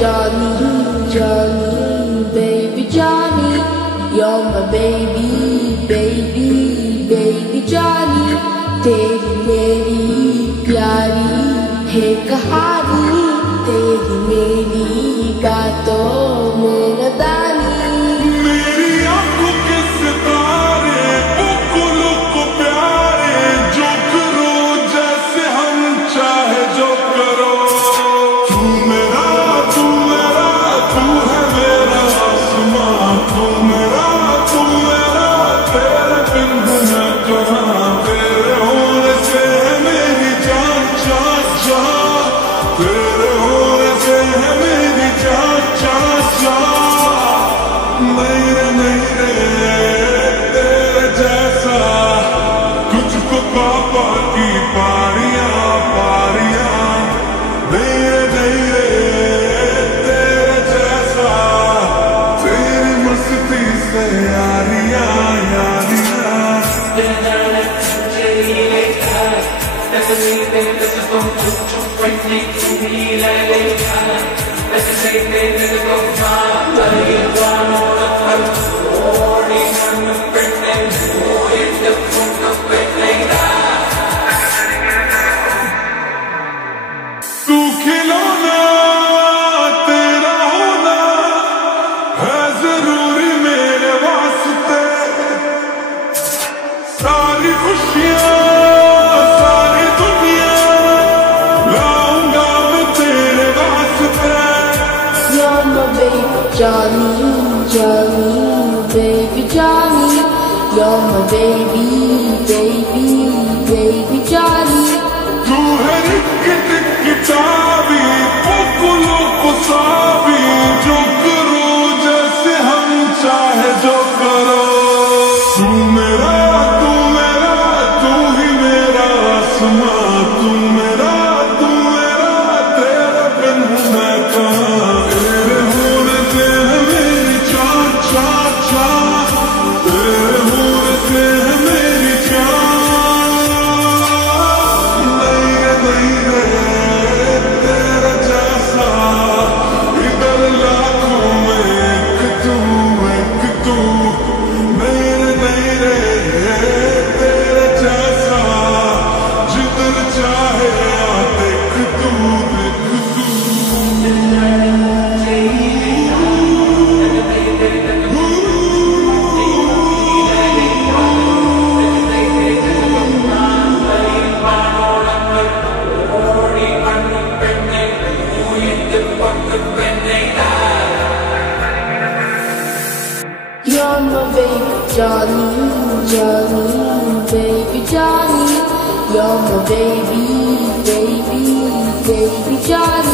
Johnny, Johnny, baby Johnny, you're my baby, baby, baby Johnny. तेरी मेरी प्यारी है कहानी, तेरी मेरी बातों में नदानी। मेरी आंखों के सितारे फूलों को प्यारे, जो करो जैसे हम चाहे जो करो। तू मेरा तू है मेरा आसमां, तू मेरा तेरे बिन मैं कहाँ। तेरे होने से है मेरी जान जान जान, तेरे होने से है मेरी जान जान जान। नहीं रे तेरे जैसा तुझको पापा की पारियां पारियां। नहीं रे तेरे जैसा, तेरी मस्ती से यारियां यारियां। तू खिलौना तेरा होना है जरूरी मेरे वास्ते। सारी खुशियाँ सारी दुनिया लाऊंगा मैं तेरे वास्ते। You're my baby Johnny, Johnny, baby Johnny, you're my baby, baby, baby Johnny. तू है रिक चाबी फूलों को साबी, जो करो जैसे हम चाहे जो करो। तू मेरा तू ही मेरा आसमां, तू मेरा तेरे बिन मैं कहाँ। तेरे होने से है मेरी जान जान जान, तेरे होने से है मेरी जान। नहीं रे तेरा जैसा इधर लाखों में एक तू। नहीं रे तेरे जैसा, जिधर चाहे आ देख तू देख तू। You're my baby Johnny, Johnny, baby Johnny, you're my baby, baby, baby Johnny.